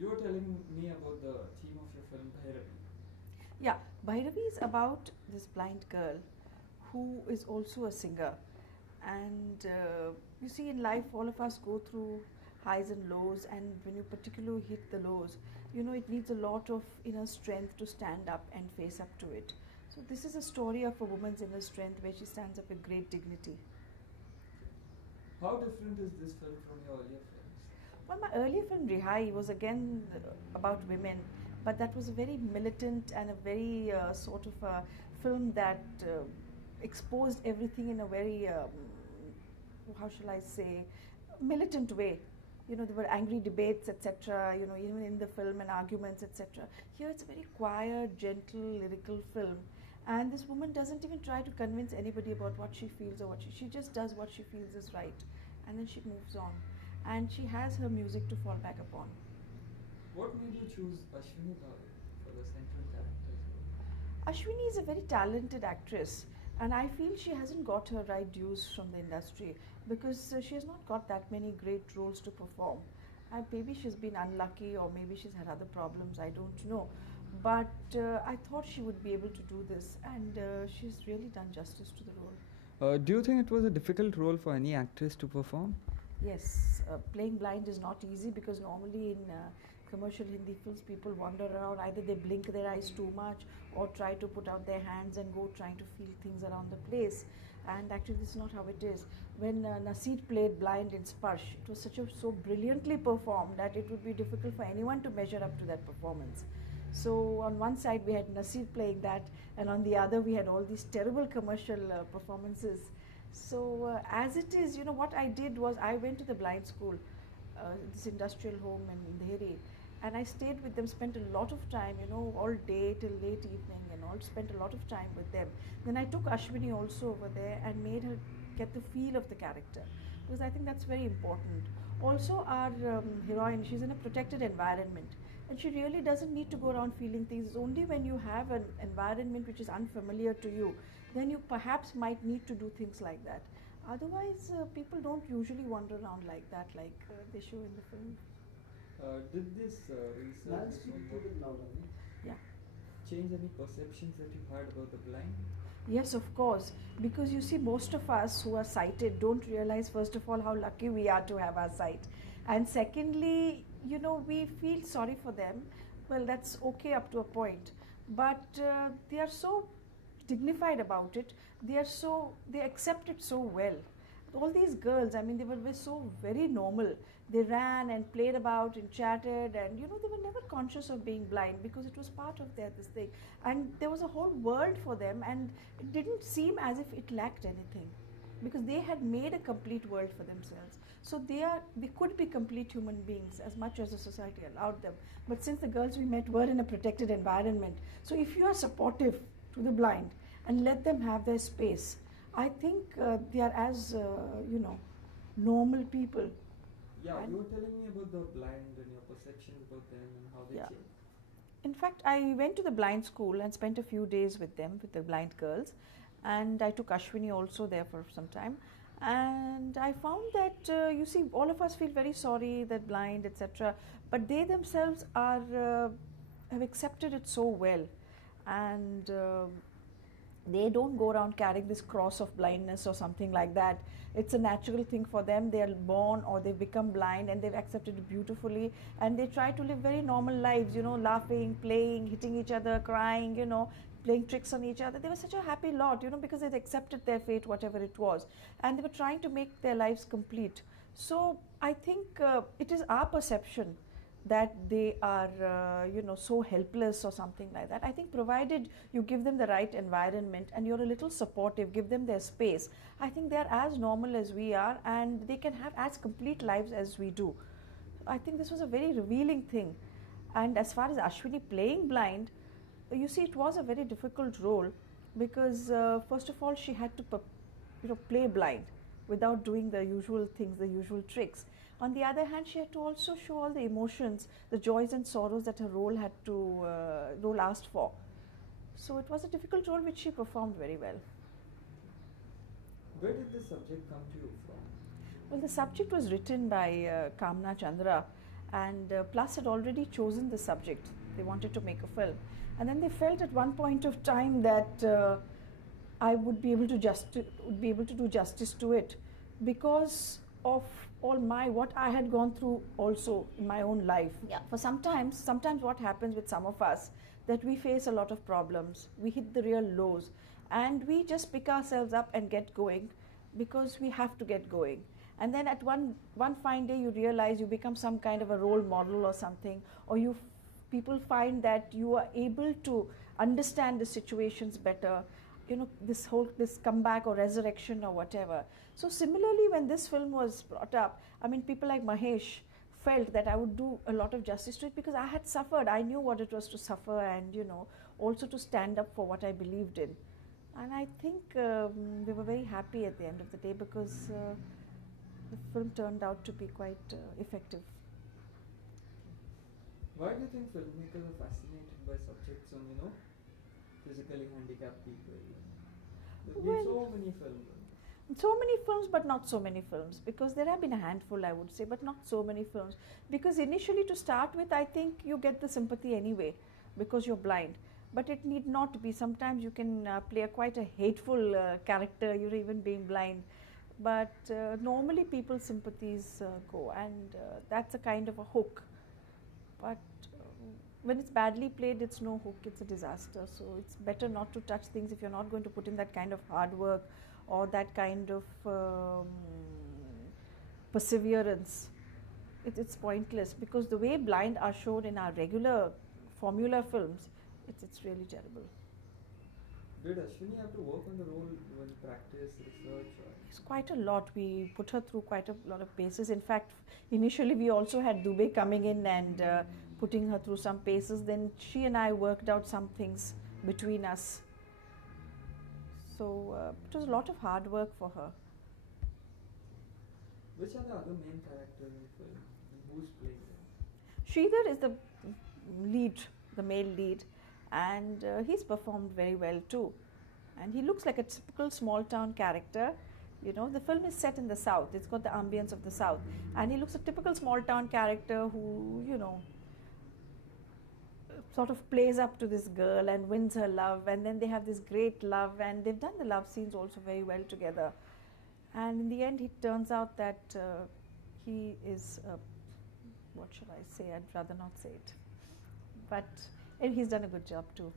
You were telling me about the theme of your film Bhairavi. Yeah, Bhairavi is about this blind girl who is also a singer. And you see, in life, all of us go through highs and lows, and when you particularly hit the lows, it needs a lot of inner strength to stand up and face up to it. So, this is a story of a woman's inner strength where she stands up with great dignity. How different is this film from your earlier films? Well, my earlier film Rihaee was again about women, but that was a very militant and a very sort of a film that exposed everything in a very, how shall I say, militant way. There were angry debates, etc., even in the film, and arguments, etc. Here it's a very quiet, gentle, lyrical film. And this woman doesn't even try to convince anybody about what she feels or what she just does what she feels is right. And then she moves on. And she has her music to fall back upon. What made you choose Ashwini Bhave for the central character? Ashwini is a very talented actress, and I feel she hasn't got her right dues from the industry because she has not got that many great roles to perform. Maybe she's been unlucky, or maybe she's had other problems, I don't know. But I thought she would be able to do this, and she's really done justice to the role. Do you think it was a difficult role for any actress to perform? Yes, playing blind is not easy because normally in commercial Hindi films people wander around, either they blink their eyes too much or try to put out their hands and go trying to feel things around the place, and actually this is not how it is. When Naseer played blind in Sparsh, it was so brilliantly performed that it would be difficult for anyone to measure up to that performance. So on one side we had Naseer playing that, and on the other we had all these terrible commercial performances. So as it is, what I did was I went to the blind school, this industrial home in Rihaee, and I stayed with them, spent a lot of time, all day till late evening, and all spent a lot of time with them. Then I took Ashwini also over there and made her get the feel of the character, because I think that's very important. Also our heroine, she's in a protected environment, and she really doesn't need to go around feeling things. It's only when you have an environment which is unfamiliar to you, then you perhaps might need to do things like that. Otherwise, people don't usually wander around like that, like they show in the film. Did this research change any perceptions that you had about the blind? Yes, of course, because you see, most of us who are sighted don't realize, first of all, how lucky we are to have our sight, and secondly, we feel sorry for them. Well, that's okay up to a point, but they are so dignified about it. They accept it so well. All these girls, they were so very normal. They ran and played about and chatted, and they were never conscious of being blind because it was part of this thing. And there was a whole world for them, and it didn't seem as if it lacked anything because they had made a complete world for themselves. So they could be complete human beings as much as the society allowed them. But since the girls we met were in a protected environment, so if you are supportive to the blind and let them have their space, I think they are as, normal people. Yeah, you were telling me about the blind and your perceptions about them and how they change. In fact, I went to the blind school and spent a few days with them, with the blind girls. And I took Ashwini also there for some time. And I found that, you see, all of us feel very sorry, that blind, etc. But they themselves have accepted it so well. And they don't go around carrying this cross of blindness or something like that. It's a natural thing for them. They are born or they've become blind and they've accepted it beautifully. And they try to live very normal lives, laughing, playing, hitting each other, crying, playing tricks on each other. They were such a happy lot, because they'd accepted their fate, whatever it was. And they were trying to make their lives complete. So I think it is our perception that they are, so helpless or something like that. I think provided you give them the right environment and you're a little supportive, give them their space, I think they're as normal as we are and they can have as complete lives as we do. I think this was a very revealing thing. And as far as Ashwini playing blind, you see, it was a very difficult role because first of all, she had to play blind without doing the usual things, the usual tricks. On the other hand, she had to also show all the emotions, the joys and sorrows that her role asked for. So it was a difficult role which she performed very well. Where did the subject come to you from? Well, the subject was written by Kamna Chandra, and Plus had already chosen the subject. They wanted to make a film, and then they felt at one point of time that I would be able to do justice to it because of all what I had gone through also in my own life. Yeah. For sometimes what happens with some of us, that we face a lot of problems, we hit the real lows, and we just pick ourselves up and get going because we have to get going. And then at one fine day you realize you become some kind of a role model or something, or people find that you are able to understand the situations better, this comeback or resurrection or whatever. So similarly, when this film was brought up, I mean, people like Mahesh felt that I would do a lot of justice to it because I had suffered. I knew what it was to suffer, and also to stand up for what I believed in. And I think we were very happy at the end of the day because the film turned out to be quite effective. Why do you think filmmakers are fascinated by subjects on, physically handicapped people? There's been so many films. So many films, but not so many films, because there have been a handful, I would say, but not so many films. Because initially, to start with, I think you get the sympathy anyway, because you're blind. But it need not be. Sometimes you can play quite a hateful character, you're even being blind. But normally people's sympathies go, and that's a kind of a hook. But when it's badly played, it's no hook, it's a disaster. So it's better not to touch things if you're not going to put in that kind of hard work or that kind of perseverance. It's pointless, because the way blind are shown in our regular formula films, it's really terrible. Did Ashwini have to work on the role when practice, research? It's quite a lot. We put her through quite a lot of paces. In fact, initially we also had Dubey coming in and putting her through some paces. Then she and I worked out some things between us. So it was a lot of hard work for her. Which are the other main characters in the film? Who's playing them? Sridhar is the lead, the male lead, and he's performed very well too. And he looks like a typical small town character. The film is set in the south. It's got the ambience of the south, and he looks a typical small town character who, sort of plays up to this girl and wins her love, and then they have this great love, and they've done the love scenes also very well together. And in the end, it turns out that he is, what should I say? I'd rather not say it. But he's done a good job too.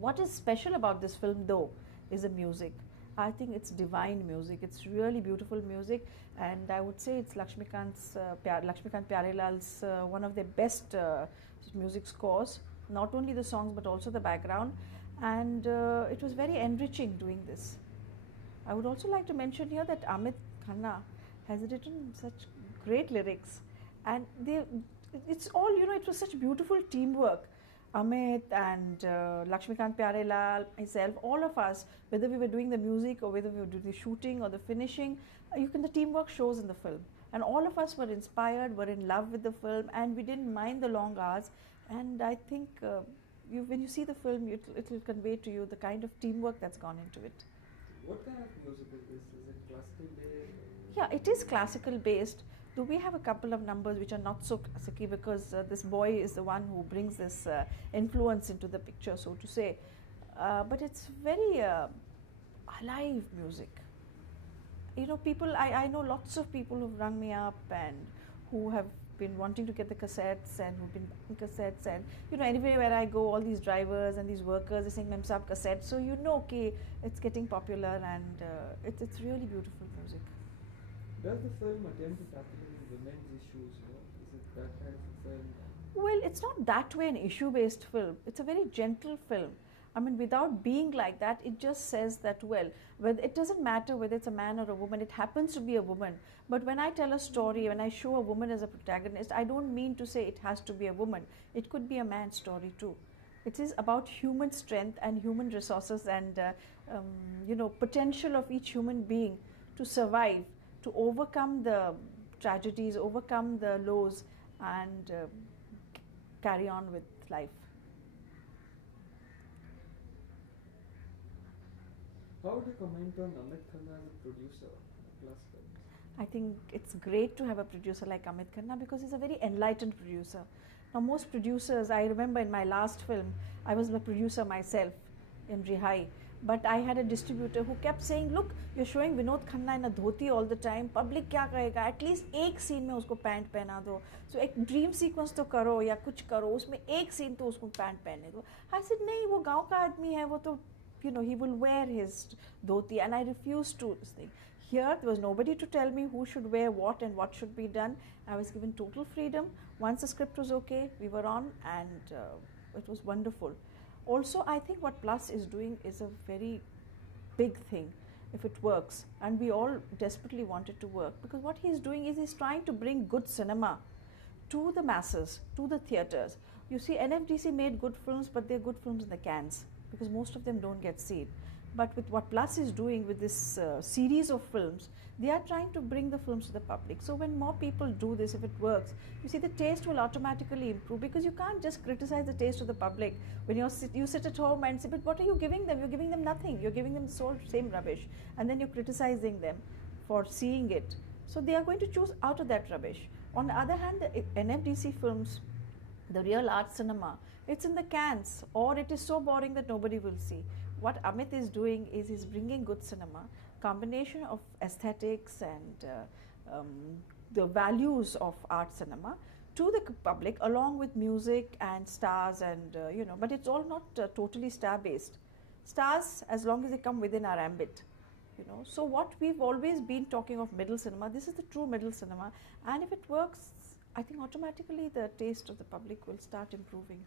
What is special about this film, though, is the music. I think it's divine music. It's really beautiful music, and I would say it's Lakshmikant Pyarilal's one of their best music scores. Not only the songs but also the background, and it was very enriching doing this. I would also like to mention here that Amit Khanna has written such great lyrics, and it's all, it was such beautiful teamwork. Amit and Lakshmikant Pyarelal, myself, all of us, whether we were doing the music or whether we were doing the shooting or the finishing, the teamwork shows in the film. And all of us were inspired, were in love with the film, and we didn't mind the long hours. And I think when you see the film, it will convey to you the kind of teamwork that's gone into it. What kind of music is this? Is it classical based? Yeah, it is classical based. Do we have a couple of numbers which are not so classical, because this boy is the one who brings this influence into the picture, so to say. But it's very alive music. I know lots of people who've rung me up and who have been wanting to get the cassettes and who've been buying cassettes, and anywhere where I go, all these drivers and these workers are saying Memsab cassettes, so okay, it's getting popular, and it's really beautiful music. Does the film attempt to tackle any women's issues? Is it that kind of a film? Well, it's not that way an issue-based film. It's a very gentle film. I mean, without being like that, it just says that, it doesn't matter whether it's a man or a woman, it happens to be a woman. But when I tell a story, when I show a woman as a protagonist, I don't mean to say it has to be a woman. It could be a man's story too. It is about human strength and human resources and, potential of each human being to survive, to overcome the tragedies, overcome the lows, and carry on with life. How would you comment on Amit Khanna as a producer of Plus films? I think it's great to have a producer like Amit Khanna because he's a very enlightened producer. Now, most producers, I remember in my last film, I was the producer myself in Rihaee, but I had a distributor who kept saying, look, you're showing Vinod Khanna in a dhoti all the time, public क्या कहेगा, at least एक scene में उसको pant पहना दो, so एक dream sequence तो करो या कुछ करो, उसमें एक scene तो उसको पैंट पहने दो. I said, नहीं, वो गांव का आदमी है, वो तो, you know, he will wear his dhoti, and I refused to think. Here, there was nobody to tell me who should wear what and what should be done. I was given total freedom. Once the script was okay, we were on, and it was wonderful. Also, I think what Plus is doing is a very big thing if it works, and we all desperately want it to work, because what he's doing is he's trying to bring good cinema to the masses, to the theatres. You see, NFDC made good films, but they're good films in the cans, because most of them don't get seen. But with what Plus is doing with this series of films, they are trying to bring the films to the public. So when more people do this, if it works, you see the taste will automatically improve, because you can't just criticize the taste of the public when you sit at home and say, but what are you giving them? You're giving them nothing. You're giving them the same rubbish. And then you're criticizing them for seeing it. So they are going to choose out of that rubbish. On the other hand, the NFDC films, the real art cinema, it's in the cans, or it is so boring that nobody will see. What Amit is doing is he's bringing good cinema, combination of aesthetics and the values of art cinema to the public, along with music and stars and but it's all not totally star based. Stars, as long as they come within our ambit, So what we've always been talking of middle cinema, this is the true middle cinema, and if it works, I think automatically the taste of the public will start improving.